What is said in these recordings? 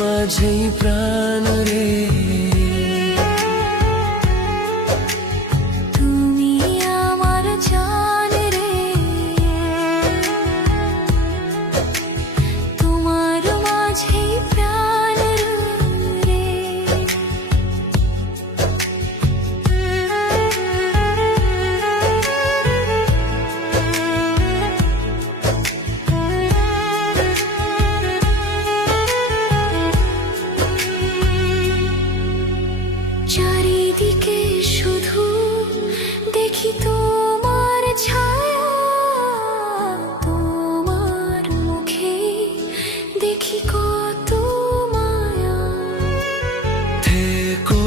মাঝেই প্রাণ রে। তুমি আমার জান রে, তোমার মাঝেই প্রাণ রে। চারিদিকে শুধু দেখি তোমার ছায়া, তোমার মুখে দেখি কত মায়া। থেকো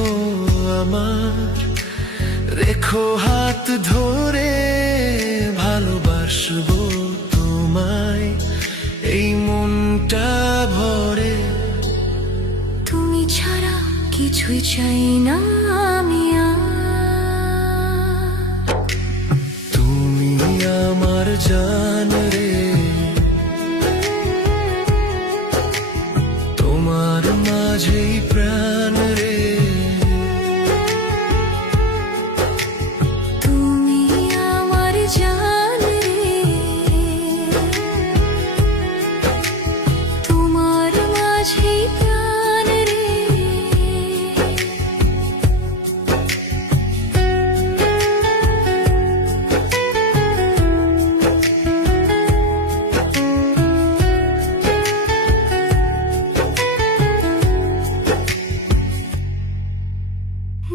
আমার, রেখো হাত ধরে, ভালোবাসবো তোমায় এই মনটা ভরে। তুমি ছাড়া কিছুই চাই না আমি আর। তুমি আমার জান রে, তোমার মাঝেই প্রাণ রে। তুমি আমার জান রে, তোমার মাঝেই প্রাণ রে।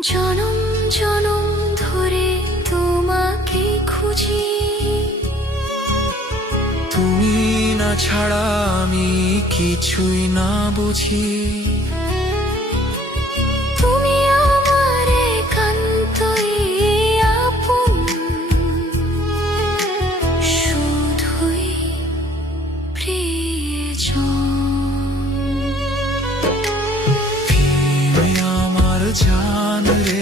জনম জনম ধরে তোমাকে খুঁজি, তুমি না ছাড়া আমি কিছুই না বুঝি। তুমি আমার একান্তই আপন, শুধুই প্রিয়জন। তুমি আমার জান রে,